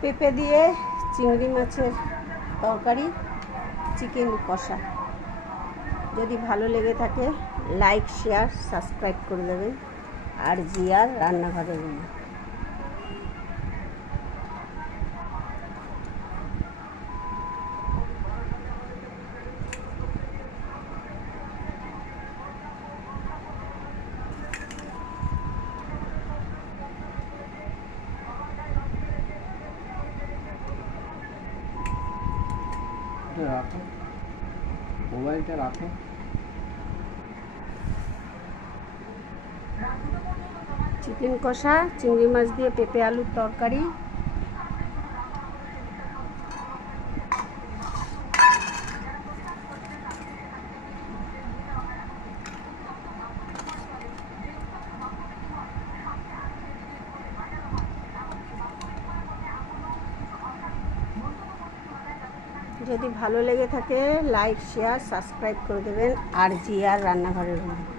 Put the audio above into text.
পেঁপে দিয়ে চিংড়ি মাছের তরকারি, চিকেন কষা। যদি ভালো লেগে থাকে লাইক, শেয়ার, সাবস্ক্রাইব করে দেবেন। আর জিয়ার রান্নাঘরে রুম। রাখো, মোবাইলটা রাখো। চিকেন কষা, চিংড়ি মাছ দিয়ে পেঁপে আলুর তরকারি। যদি ভালো লেগে থাকে লাইক, শেয়ার, সাবস্ক্রাইব করে দেবেন। আর জিয়ার রান্নাঘরের রুম।